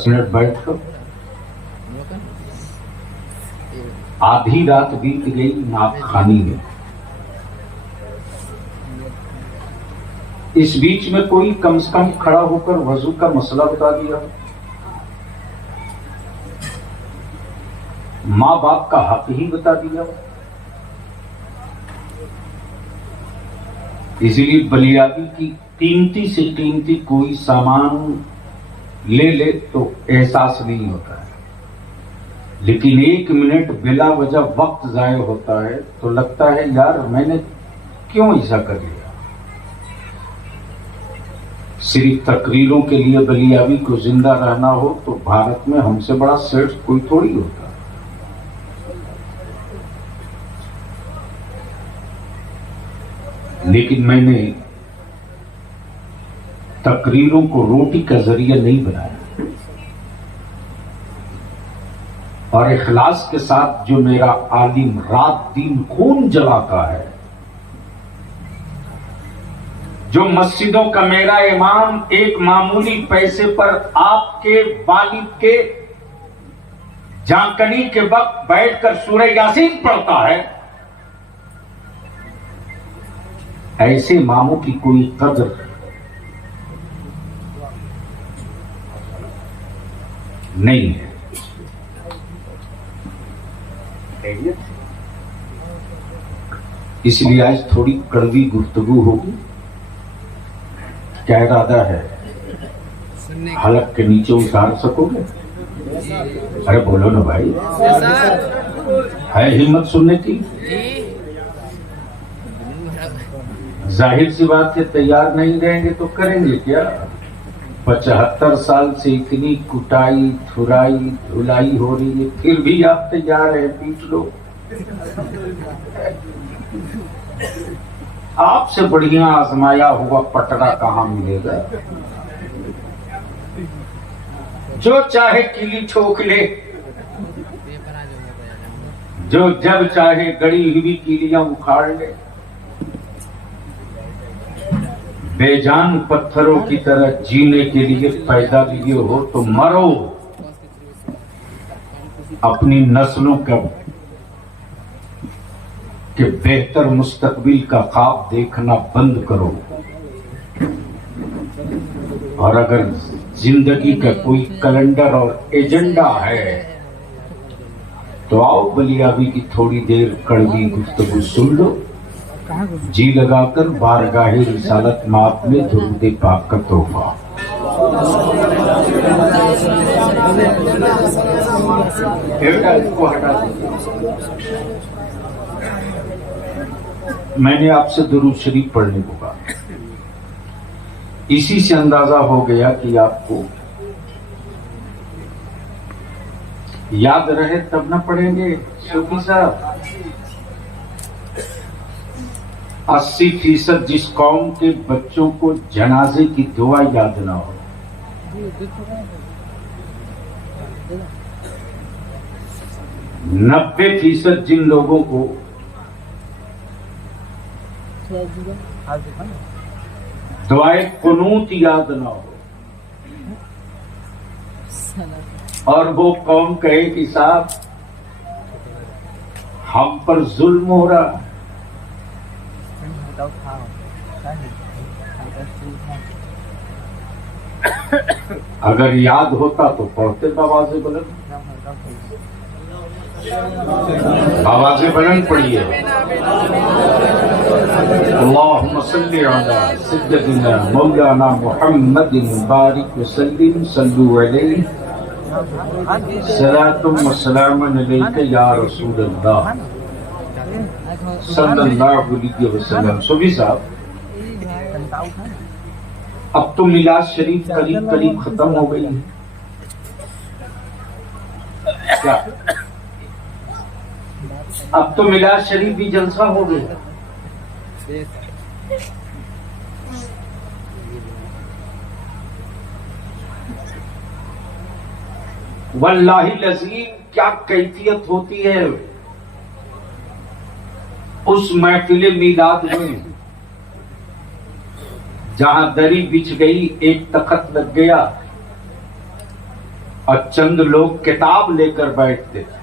Minute बैठकर आधी रात बीत गई नाक खानी में। इस बीच में कोई कम से कम खड़ा होकर वजू का मसला बता दिया। माँ बाप का हक ही बता दिया। इसलिए बलियादी की कीमती से कीमती कोई सामान ले ले तो एहसास नहीं होता है, लेकिन 1 मिनट बिला वजह वक्त जाया होता है तो लगता है यार मैंने क्यों ऐसा कर लिया। सिर्फ तकरीरों के लिए बलियावी को जिंदा रहना हो तो भारत में हमसे बड़ा सेठ कोई थोड़ी होता है। लेकिन मैंने तकरीरों को रोटी का जरिया नहीं बनाया और इखलास के साथ जो मेरा आलिम रात दिन खून जलाता है, जो मस्जिदों का मेरा इमाम एक मामूली पैसे पर आपके वालिद के जांकनी के वक्त बैठकर सूरह यासीन पढ़ता है, ऐसे इमामों की कोई कदर नहीं है। इसलिए आज थोड़ी कड़वी गुफ्तगू होगी। क्या इरादा है? हलक के नीचे उतार सकोगे? अरे बोलो ना भाई, है हिम्मत सुनने की? जाहिर सी बात है, तैयार नहीं रहेंगे तो करेंगे क्या? 75 साल से इतनी कुटाई थुराई धुलाई हो रही है, फिर भी आप तैयार हैं? पीट लो। आपसे बढ़िया आजमाया हुआ पटरा कहां मिलेगा? जो चाहे किली ठोक ले, जो जब चाहे गड़ी हुई कीलियां उखाड़ ले। बेजान पत्थरों की तरह जीने के लिए पैदा लिए हो तो मरो। अपनी नस्लों के बेहतर मुस्तकबिल का ख्वाब देखना बंद करो। और अगर जिंदगी का कोई कैलेंडर और एजेंडा है तो आओ बलियावी की थोड़ी देर कड़वी गुफ्तगू सुन लो। जी लगाकर बारगाहे रिसालत माप में दुरूद पाक का तोहफा। मैंने आपसे दुरूद शरीफ पढ़ने को कहा, इसी से अंदाजा हो गया कि आपको याद रहे तब न पढ़ेंगे। शफी साहब, 80% जिस कौम के बच्चों को जनाजे की दुआ याद ना हो, नब्बे 90% जिन लोगों को दुआए कुनूत याद ना हो और वो कौम कहे कि साहब हम पर जुल्म हो रहा, अगर याद होता तो पढ़ते बाबाज़े बुलंद। बाबाज़े बुलंद पढ़िए। अल्लाहुम्मा सल्ली अला सय्यदिना मौलाना मुहम्मदिन बारिक वसल्लिम सल्लु अलैहि सलातुम व सलामुन अलैका या रसूल अल्लाह सल्लल्लाहु अलैहि वसल्लम। सुबी साहब, अब तो मिलाद शरीफ करीब करीब खत्म हो गई है क्या? अब तो मिलाद शरीफ भी जलसा हो गया। वल्लाही लज़ीम, क्या कैफियत होती है उस महफिल मिलाद में जहां दरी बिछ गई, एक तखत लग गया, और चंद लोग किताब लेकर बैठते थे।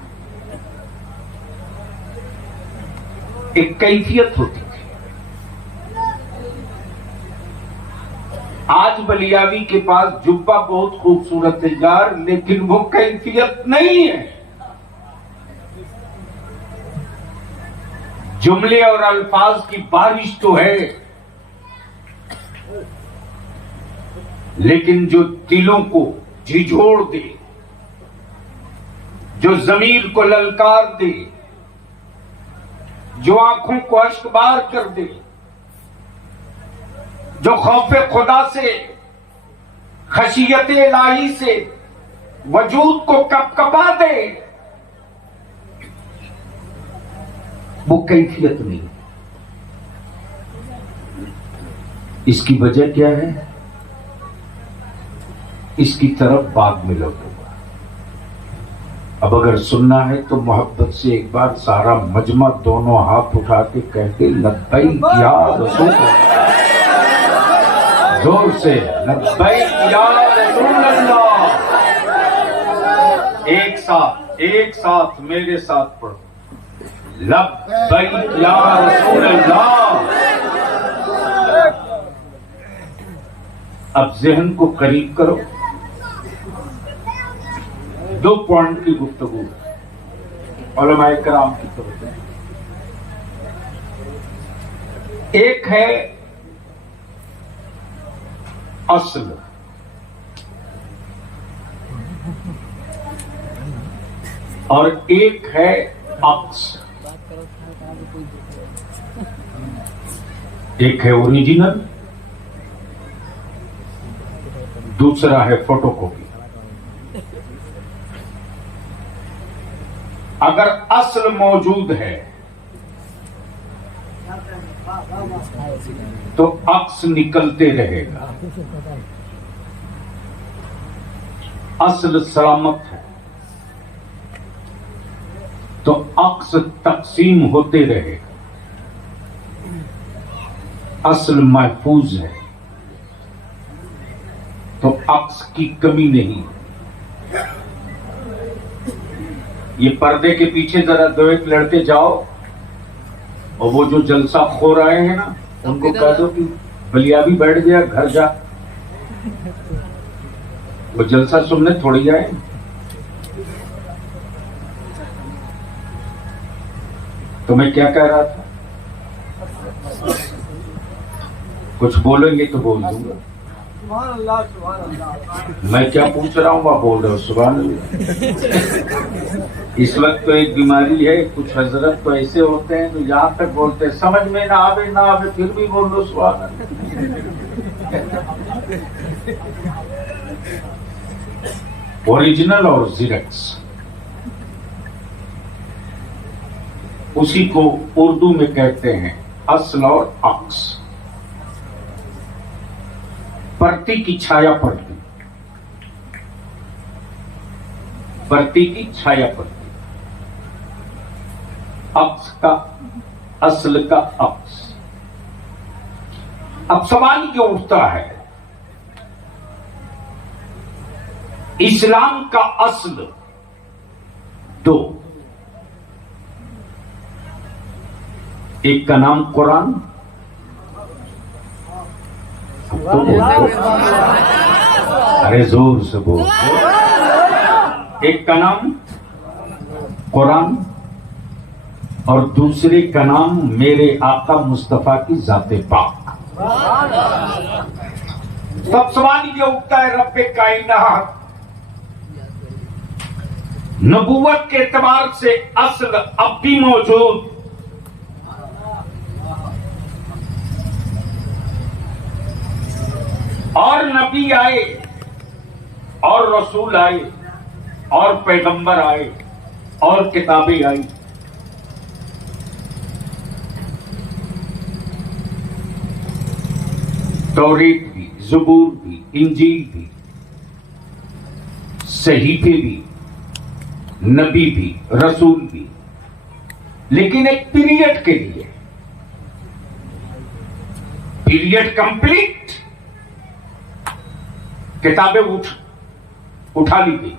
एक कैफियत होती थी। आज बलियावी के पास जुब्बा बहुत खूबसूरत है यार, लेकिन वो कैफियत नहीं है। जुमले और अल्फाज की बारिश तो है, लेकिन जो दिलों को झिझोड़ दे, जो जमीर को ललकार दे, जो आंखों को अश्कबार कर दे, जो खौफे खुदा से, खशियत इलाही से वजूद को कपकपा दे, वो कैफियत नहीं। इसकी वजह क्या है, इसकी तरफ बाद में लौटूंगा। अब अगर सुनना है तो मोहब्बत से एक बार सारा मजमा दोनों हाथ उठा के कहते लब्बैक या रसूल अल्लाह, जोर से लब्बैक या रसूल अल्लाह। एक साथ मेरे साथ पढ़ो, लब्बैक या रसूल अल्लाह। अब ज़हन को करीब करो। 2 पॉइंट की गुफ्तगू उलमाए कराम की तरफ से। एक है अस्ल, और एक है अक्स। एक है ओरिजिनल, दूसरा है फोटोकॉपी। अगर असल मौजूद है तो अक्स निकलते रहेगा। असल सलामत है तो अक्स तकसीम होते रहेगा। असल महफूज है तो अक्स की कमी नहीं। ये पर्दे के पीछे जरा 2 एक लड़के जाओ और वो जो जलसा खोर आए हैं ना, उनको कह दो कि बलियावी बैठ गया, घर जा। वो जलसा सुनने थोड़ी आए। तो मैं क्या कह रहा था, कुछ बोलेंगे तो बोल दूंगा। मैं क्या पूछ रहा हूँ वह बोल रहे हो, सुभान अल्लाह। इस वक्त तो एक बीमारी है, कुछ हजरत तो ऐसे होते हैं जो यहाँ तक बोलते हैं समझ में ना आवे फिर भी बोल दो सुभान अल्लाह। ओरिजिनल और जिरेक्स, उसी को उर्दू में कहते हैं असल और अक्स। परती की छाया पड़ती, परती की छाया पड़ती, अक्स का, असल का अक्स। अब सवाल ये उठता है, इस्लाम का असल 2, एक का नाम कुरान, तो अरे जोर से बोल। एक का नाम कुरान और दूसरे का नाम मेरे आका मुस्तफा की जाते पाक। तब सवाल ये उठता है, रब्बे कायनात नबूवत के एतबार से असल अब भी मौजूद, और नबी आए और रसूल आए और पैगंबर आए और किताबें आई। तौरीत भी, ज़बूर भी, इंजील भी, सहीफे भी, नबी भी, रसूल भी, लेकिन एक पीरियड के लिए। पीरियड कंप्लीट, किताबें उठा ली गई।